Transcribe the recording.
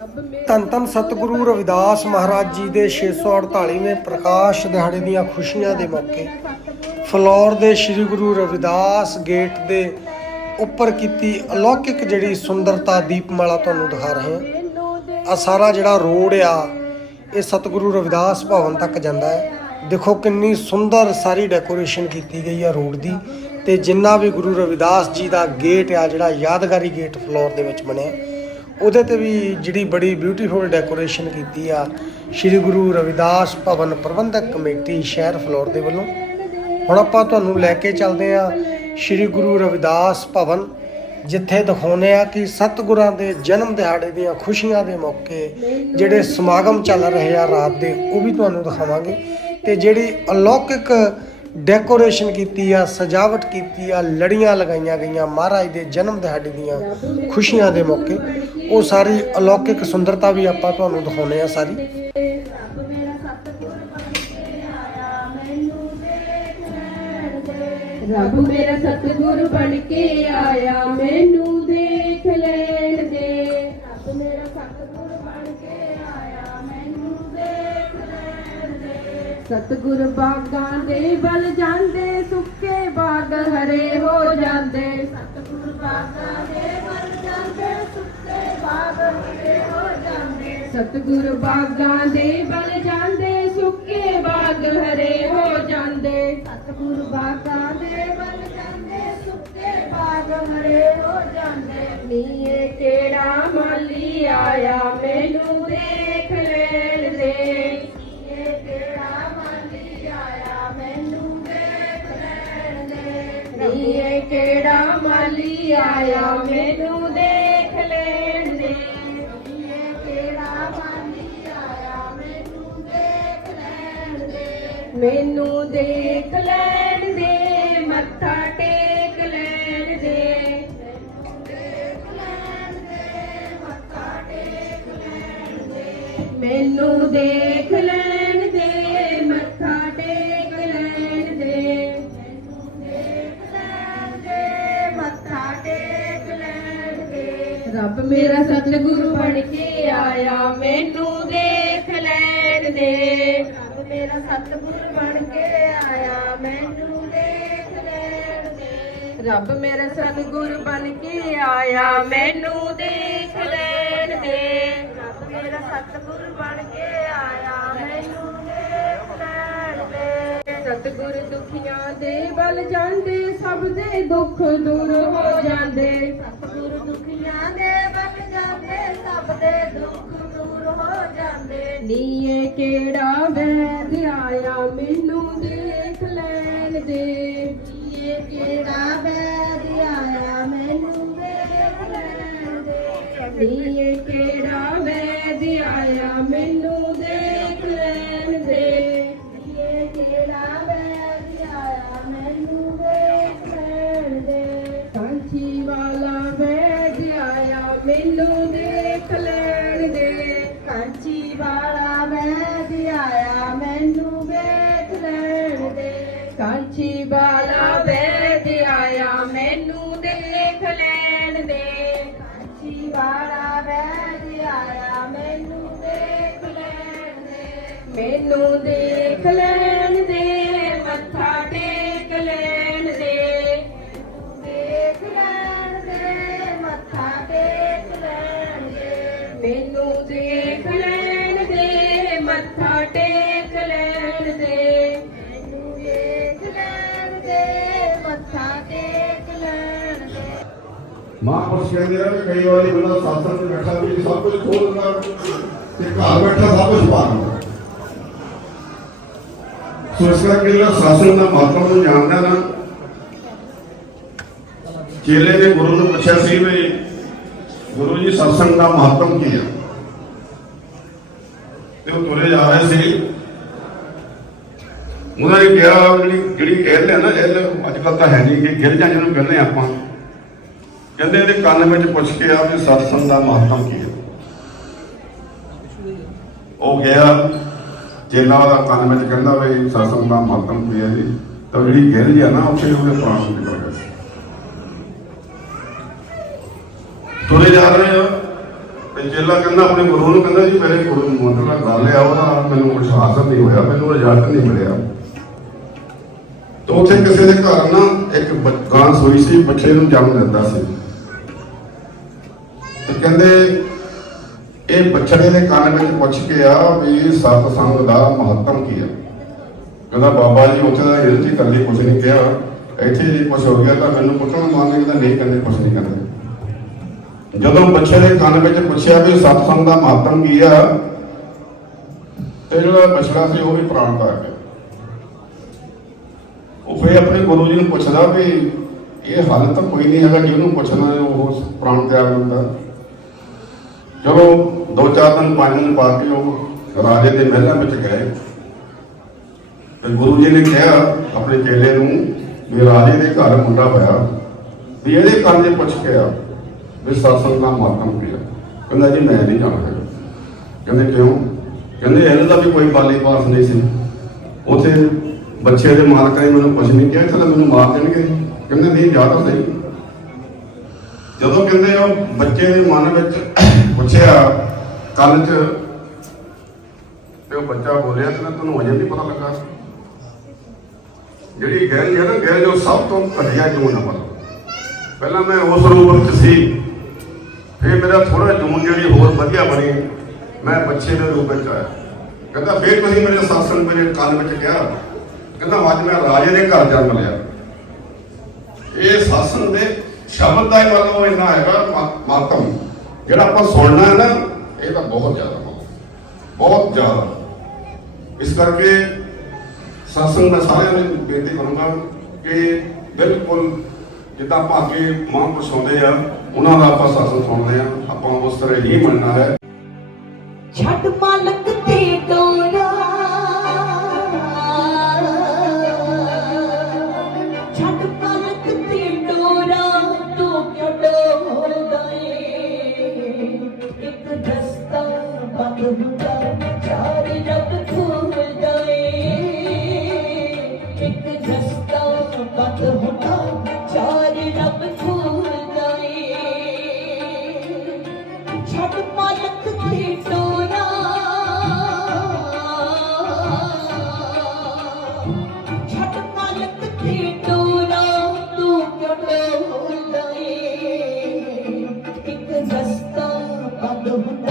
ਧੰਨ ਧੰਨ ਸਤਿਗੁਰੂ ਰਵਿਦਾਸ ਮਹਾਰਾਜ ਜੀ ਦੇ 648ਵੇਂ ਪ੍ਰਕਾਸ਼ ਦਿਹਾੜੇ ਦੀਆਂ ਖੁਸ਼ੀਆਂ ਦੇ ਮੌਕੇ। ਫਲੋਰ ਦੇ ਸ੍ਰੀ ਗੁਰੂ ਰਵਿਦਾਸ ਗੇਟ ਦੇ ਉੱਪਰ ਕੀਤੀ ਅਲੌਕਿਕ ਜਿਹੜੀ ਸੁੰਦਰਤਾ ਦੀਪਮਾਲਾ ਤੁਹਾਨੂੰ ਦਿਖਾ ਰਹੇ ਹਾਂ। ਆ ਸਾਰਾ ਜਿਹੜਾ ਰੋਡ ਆ, ਇਹ ਸਤਿਗੁਰੂ ਰਵਿਦਾਸ ਭਵਨ ਤੱਕ ਜਾਂਦਾ ਹੈ। ਦੇਖੋ ਕਿੰਨੀ ਸੁੰਦਰ ਸਾਰੀ ਡੈਕੋਰੇਸ਼ਨ ਕੀਤੀ ਗਈ ਆ ਰੋਡ ਦੀ ਤੇ ਜਿੰਨਾ ਵੀ ਗੁਰੂ ਰਵਿਦਾਸ ਜੀ ਦਾ ਗੇਟ ਆ, ਜਿਹੜਾ ਯਾਦਗਾਰੀ ਗੇਟ ਫਲੋਰ ਦੇ ਵਿੱਚ ਬਣਿਆ ਉਹਦੇ ਤੇ ਵੀ ਜਿਹੜੀ ਬੜੀ ਬਿਊਟੀਫੁਲ ਡੈਕੋਰੇਸ਼ਨ ਕੀਤੀ ਆ, ਸ੍ਰੀ ਗੁਰੂ ਰਵਿਦਾਸ ਭਵਨ ਪ੍ਰਬੰਧਕ ਕਮੇਟੀ ਸ਼ਹਿਰ ਫਲੋਰ ਦੇ ਵੱਲੋਂ। ਹੁਣ ਆਪਾਂ ਤੁਹਾਨੂੰ ਲੈ ਕੇ ਚੱਲਦੇ ਆ ਸ੍ਰੀ ਗੁਰੂ ਰਵਿਦਾਸ ਭਵਨ, ਜਿੱਥੇ ਦਿਖਾਉਂਦੇ ਆ ਕਿ ਸਤਿਗੁਰਾਂ ਦੇ ਜਨਮ ਦਿਹਾੜੇ ਦੀਆਂ ਖੁਸ਼ੀਆਂ ਦੇ ਮੌਕੇ ਜਿਹੜੇ ਸਮਾਗਮ ਚੱਲ ਰਹੇ ਆ ਰਾਤ ਦੇ, ਉਹ ਵੀ ਤੁਹਾਨੂੰ ਦਿਖਾਵਾਂਗੇ। ਤੇ ਜਿਹੜੀ ਅਲੌਕਿਕ ਡੈਕੋਰੇਸ਼ਨ ਕੀਤੀ ਆ, ਸਜਾਵਟ ਕੀਤੀ ਆ, ਲੜੀਆਂ ਲਗਾਈਆਂ ਗਈਆਂ ਮਹਾਰਾਜ ਦੇ ਜਨਮ ਦਿਹਾੜੇ ਦੀਆਂ ਖੁਸ਼ੀਆਂ ਦੇ ਮੌਕੇ। ਉਹ ਸਾਰੀ ਅਲੌਕਿਕ ਸੁੰਦਰਤਾ ਵੀ ਆਪਾਂ ਤੁਹਾਨੂੰ ਦਿਖਾਉਂਦੇ ਆ ਸਾਰੀ। ਰੱਬ ਮੇਰਾ ਸਤਿਗੁਰ ਬਣ ਕੇ ਆਇਆ, ਮੈਨੂੰ ਦੇਖ ਲੈਣ ਦੇ। ਰੱਬ ਮੇਰਾ ਸਤਿਗੁਰ ਬਣ ਕੇ ਆਇਆ। ਸਤਿਗੁਰ ਬਾਗਾਂ ਦੇ ਬਲ ਜਾਂਦੇ ਸੁੱਕੇ ਬਾਗ ਹਰੇ ਹੋ ਜਾਂਦੇ। ਸਤਿਗੁਰ ਬਾਗਾਂ ਦੇ ਬਲ ਜਾਂਦੇ ਸੁੱਕੇ ਬਾਗ ਹਰੇ ਹੋ ਜਾਂਦੇ। ਸਤਿਗੁਰ ਬਾਗਾਂ ਦੇ ਬਲ ਜਾਂਦੇ ਸੁੱਕੇ ਬਾਗ ਹਰੇ ਹੋ ਜਾਂਦੇ। ਸਤਿਗੁਰ ਬਾਗਾਂ ਦੇ ਬਲ ਜਾਂਦੇ ਸੁੱਕੇ ਬਾਗ ਹਰੇ ਹੋ ਜਾਂਦੇ। ਨੀਏ ਕਿਹੜਾ ਮਾਲੀ ਆਇਆ ਮੈਨੂੰ ਮਾਲੀ ਆਇਆ, ਮੈਨੂੰ ਦੇਖ ਲੈਣ ਦੇ। ਨੀਏ ਕਿਹੜਾ ਮਾਲੀ ਆਇਆ, ਮੈਨੂੰ ਦੇਖ ਲੈਣ ਦੇ। ਮੈਨੂੰ ਦੇਖ ਲੈਣ ਦੇ, ਮੱਥਾ ਟੇਕ ਲੈਣ ਦੇ। ਮੈਨੂੰ ਦੇਖ ਲੈਣ ਮੇਰਾ ਸਤਿਗੁਰੂ ਬਣ ਕੇ ਆਇਆ, ਮੈਨੂੰ ਦੇਖ ਲੈਣ ਦੇ। ਰੱਬ ਮੇਰਾ ਸਤਿਗੁਰੂ ਬਣ ਕੇ ਆਇਆ, ਮੈਨੂੰ ਦੇਖ ਲੈਣ ਦੇ। ਰੱਬ ਮੇਰਾ ਸਤਿਗੁਰੂ ਬਣ ਕੇ ਆਇਆ, ਮੈਨੂੰ ਦੇਖ ਲੈਣ ਦੇ। ਰੱਬ ਮੇਰਾ ਸਤਿਗੁਰੂ ਬਣ ਕੇ ਆਇਆ, ਮੈਨੂੰ ਦੇਖ ਲੈਣ ਦੇ। ਸਤਿਗੁਰ ਦੁਖੀਆਂ ਦੇ ਬਲ ਜਾਂਦੇ, ਸਭ ਦੇ ਦੁੱਖ ਦੂਰ ਹੋ ਜਾਂਦੇ। ਨੀਏ ਕਿਹੜਾ ਵੈਦ ਆਇਆ? ਮੈਨੂੰ ਦੇਖ ਲੈਣ ਦੇ। ਨੀਏ ਕਿਹੜਾ ਵੈਦ ਆਇਆ? ਮੈਨੂੰ ਦੇਖ ਲੈਣ ਦੇ। ਨੀਏ ਕਿਹੜਾ ਵੈਦ ਆਇਆ? ਮੈਨੂੰ ਦੇਖ ਲੈਣ ਦੇ। ਨੀਏ ਕਿਹੜਾ ਵੈਦ ਆਇਆ? ਮੈਨੂੰ ਦੇਖ ਲੈਣ ਦੇ। ਕਾਂਚੀ ਵਾਲਾ ਵੈਦ ਆਇਆ? ਮੈਨੂੰ ਦੇਖ ਲੈਣ ਦੇ। ਕਾਂਚੀ ਵਾਲਾ ਵੈਦ ਆਇਆ, ਮੈਨੂੰ ਵੇਖ ਲੈਣ ਦੇ। ਕਾਂਚੀ ਵਾਲਾ ਵੈਦ ਆਇਆ, ਮੈਨੂੰ ਦੇਖ ਲੈਣ ਦੇ। ਕਾਂਚੀ ਵਾਲਾ ਵੈਦ ਆਇਆ, ਮੈਨੂੰ ਦੇਖ ਲੈਣ ਦੇ। ਮੈਨੂੰ ਦੇਖ ਲੈਣ ਦੇ, ਮੱਥਾ ਟੇਕ ਲੈਣ ਦੇ। ਦੇਖ ਲੈਣ ਦੇ, ਮੱਥਾ ਟੇਕ ਲੈਣ ਦੇ। ਮੈਨੂੰ ਮੱਥਾ ਟੇਕ ਲੈਣ ਦੇ। ਮੈਨੂੰ ਦੇਖ ਲੈਣ ਦੇ ਮੱਥਾ ਟੇਕ ਲੈਣ ਦੇ। ਮਹਾਂਪੁਰਸ਼ ਕਹਿੰਦੇ ਆ ਵੀ ਕਈ ਵਾਰੀ ਬੰਦਾ ਸਾਸਨ ਤੇ ਬੈਠਾ ਵੀ ਸਭ ਕੁਝ ਖੋਲ ਦਿੰਦਾ ਤੇ ਘਰ ਬੈਠਾ ਸਭ ਕੁਝ ਪਾ ਦਿੰਦਾ। ਸੋ ਇਸ ਕਰਕੇ ਜਿਹੜਾ ਸਾਸਨ ਦਾ ਮਹੱਤਵ ਨੂੰ ਜਾਣਦਾ ਨਾ ਚੇਲੇ ਨੇ ਗੁਰੂ ਨੂੰ ਪੁੱਛਿਆ ਸੀ ਵੀ ਗੁਰੂ ਜੀ ਸਤਸੰਗ ਦਾ ਮਹੱਤਵ ਕੀ ਹੈ ਤੇ ਉਹ ਤੁਰੇ ਜਾ ਰਹੇ ਸੀ। ਉਹਨਾਂ ਨੇ ਕਿਹਾ, ਜਿਹੜੀ ਜਿਹੜੀ ਕਹਿੰਦੇ ਆ ਨਾ, ਇਹ ਅੱਜ ਕੱਲ ਤਾਂ ਹੈ ਨਹੀਂ ਕਿ ਗਿਰ ਜਾਂ ਜਿਹਨੂੰ ਕਹਿੰਦੇ ਆਪਾਂ। ਕਹਿੰਦੇ ਇਹਦੇ ਕੰਨ ਵਿੱਚ ਪੁੱਛ ਕੇ ਆ ਵੀ ਸਤਸੰਗ ਦਾ ਮਹੱਤਵ ਕੀ ਹੈ। ਉਹ ਗਿਆ, ਚੇਲਾ ਦਾ ਕੰਨ ਵਿੱਚ ਕਹਿੰਦਾ ਵੀ ਸਤਸੰਗ ਦਾ ਮਹੱਤਵ ਕੀ ਹੈ ਜੀ। ਤਾਂ ਜਿਹੜੀ ਗਿਰ ਜੀ ਨਾ, ਉੱਥੇ ਉਹਦੇ ਪ੍ਰਾਣ ਨਿਕਲ ਗਏ ਤੁਰੇ ਜਾ ਰਹੇ ਆ। ਤੇ ਚੇਲਾ ਕਹਿੰਦਾ, ਆਪਣੇ ਗੁਰੂ ਨੂੰ ਕਹਿੰਦਾ, ਜੀ, ਮੇਰੇ ਗੁਰੂ ਨੂੰ ਮਤਲਬ ਗੱਲ ਆ ਉਹਦਾ ਮੈਨੂੰ ਕੁਝ ਹਾਸਲ ਨਹੀਂ ਹੋਇਆ, ਮੈਨੂੰ ਰਿਜ਼ਲਟ ਨਹੀਂ ਮਿਲਿਆ। ਤੇ ਉੱਥੇ ਕਿਸੇ ਦੇ ਘਰ ਨਾ ਇੱਕ ਬ- ਗਾਂ ਸੋਈ ਸੀ, ਬੱਚੇ ਨੂੰ ਜਨਮ ਦਿੰਦਾ ਸੀ। ਤੇ ਕਹਿੰਦੇ, ਇਹ ਬੱਚੜੇ ਦੇ ਕੰਨ ਵਿੱਚ ਪੁੱਛ ਕੇ ਆ ਵੀ ਸਤ ਸੰਗ ਦਾ ਮਹੱਤਵ ਕੀ ਹੈ? ਕਹਿੰਦਾ, ਬਾਬਾ ਜੀ, ਉੱਥੇ ਦਾ ਹਿਲ ਜੀ ਕੁਝ ਨਹੀਂ ਕਿਹਾ। ਇੱਥੇ ਜੇ ਕੁਝ ਹੋ ਗਿਆ ਤਾਂ ਮੈਨੂੰ ਪੁੱਛਣ ਮੰਨ ਕਹਿੰਦਾ ਨਹੀਂ, ਕਹਿੰਦੇ ਕੁਝ ਨਹੀਂ ਕਹਿੰਦੇ ਜਦੋਂ ਬੱਚੇ ਦੇ ਕੰਨ ਵਿੱਚ ਪੁੱਛਿਆ ਵੀ ਸਤਸੰਗ ਦਾ ਮਹੱਤਮ ਕੀ ਆ ਤੇ ਜਿਹੜਾ ਬਛੜਾ ਸੀ, ਉਹ ਵੀ ਪ੍ਰਾਣ ਪਾ ਗਿਆ। ਉਹ ਫਿਰ ਆਪਣੇ ਗੁਰੂ ਜੀ ਨੂੰ ਪੁੱਛਦਾ ਵੀ ਇਹ ਹੱਲ ਤਾਂ ਕੋਈ ਨਹੀਂ ਹੈਗਾ, ਜਿਹਨੂੰ ਪੁੱਛਣਾ ਉਹ ਪ੍ਰਾਣ ਤਿਆਗ ਦਿੰਦਾ। ਚਲੋ, ਦੋ ਚਾਰ ਦਿਨ ਪੰਜ ਦਿਨ ਪਾ ਕੇ ਉਹ ਰਾਜੇ ਦੇ ਮਹਿਲਾਂ ਵਿੱਚ ਗਏ। ਤੇ ਗੁਰੂ ਜੀ ਨੇ ਕਿਹਾ ਆਪਣੇ ਚੇਲੇ ਨੂੰ ਵੀ ਰਾਜੇ ਦੇ ਘਰ ਮੁੰਡਾ ਹੋਇਆ, ਵੀ ਇਹਦੇ ਕੰਨ 'ਚ ਪੁੱਛ ਕੇ ਆ। ਵੀ ਸਤਸੰਗ ਦਾ ਮਾਤਮ ਕੀ ਹੈ ਕਹਿੰਦਾ ਜੀ, ਮੈਂ ਨਹੀਂ ਜਾਣਾ ਹੈਗਾ। ਕਹਿੰਦੇ ਕਿਉਂ? ਕਹਿੰਦੇ ਇਹਦਾ ਵੀ ਕੋਈ ਬਾਲੀ ਪਾਸ ਨਹੀਂ ਸੀ। ਉਥੇ ਬੱਚੇ ਦੇ ਮਾਲਕਾਂ ਨੇ ਮੈਨੂੰ ਕੁਝ ਨਹੀਂ ਕਿਹਾ ਚਲ ਮੈਨੂੰ ਮਾਰ ਦੇਣਗੇ। ਕਹਿੰਦੇ ਨਹੀਂ ਜਾ ਤਾਂ ਸਹੀ। ਜਦੋਂ ਕਹਿੰਦੇ ਉਹ ਬੱਚੇ ਦੇ ਮਨ ਵਿੱਚ ਪੁੱਛਿਆ ਕੱਲ 'ਚ ਤੇ ਉਹ ਬੱਚਾ ਬੋਲਿਆ ਤੇ ਤੁਹਾਨੂੰ ਅਜੇ ਨਹੀਂ ਪਤਾ ਲੱਗਾ। ਜਿਹੜੀ ਗੈਰ ਹੈ ਨਾ ਗੈਰ ਉਹ ਸਭ ਤੋਂ ਘਟੀਆ ਜੂਨ ਹੈ ਪਹਿਲਾਂ ਮੈਂ ਉਸ ਰੂਪ ਵਿੱਚ ਸੀ। ਫਿਰ ਮੇਰਾ ਥੋੜਾ ਜੂਨ ਜਿਹੜੀ ਹੋਰ ਵਧੀਆ ਬਣੀ, ਮੈਂ ਬੱਚੇ ਦੇ ਰੂਪ ਵਿੱਚ ਆਇਆ। ਕਹਿੰਦਾ, ਫਿਰ ਤੁਸੀਂ ਮੇਰੇ ਸਾਸਨ ਮੇਰੇ ਕੰਨ ਵਿੱਚ ਕਿਹਾ। ਕਹਿੰਦਾ, ਅੱਜ ਮੈਂ ਰਾਜੇ ਦੇ ਘਰ ਜਨਮ ਲਿਆ। ਇਹ ਸਾਸਨ ਦੇ ਸ਼ਬਦ ਦਾ ਹੀ ਮਤਲਬ ਇੰਨਾ ਹੈਗਾ ਮਾਤਮ। ਜਿਹੜਾ ਆਪਾਂ ਸੁਣਨਾ ਹੈ ਨਾ, ਇਹ ਤਾਂ ਬਹੁਤ ਜ਼ਿਆਦਾ ਮਤਲਬ ਬਹੁਤ ਜ਼ਿਆਦਾ। ਇਸ ਕਰਕੇ ਸ਼ਾਸਨ ਮੈਂ ਸਾਰਿਆਂ ਨੂੰ ਬੇਨਤੀ ਕਰੂੰਗਾ ਕਿ ਬਿਲਕੁਲ ਜਿੱਦਾਂ ਆਪਾਂ ਅੱਗੇ ਮਹਾਂਪੁਰਸ਼ ਆਉਂਦੇ ਆ, ਉਹਨਾਂ ਦਾ ਆਪਾਂ ਸ਼ਾਸਨ ਸੁਣਨਾ ਆ ਆਪਾਂ ਉਸ ਤਰ੍ਹਾਂ ਹੀ ਮੰਨਣਾ ਹੈ। ਛੱਡ ਮਾਲਕ ਤੇ ਡੋਰਾ। ਛੱਡ ਮਾਲਕ ਤੇ ਡੋਰਾ ਤੂੰ ਕਿਉਂ ਡੋਲਦਾ ਛੱਡ ਮਾਲਕ ਤੇ ਟੋਰਾ ਛੱਡ ਮਾਲਕ ਤੇ ਟੋਰਾ ਤੂੰ ਕਿਉਂ ਡੋਲਦਾ ਇੱਕ ਰਸਤਾ ਬੰਦ ਹੁੰਦਾ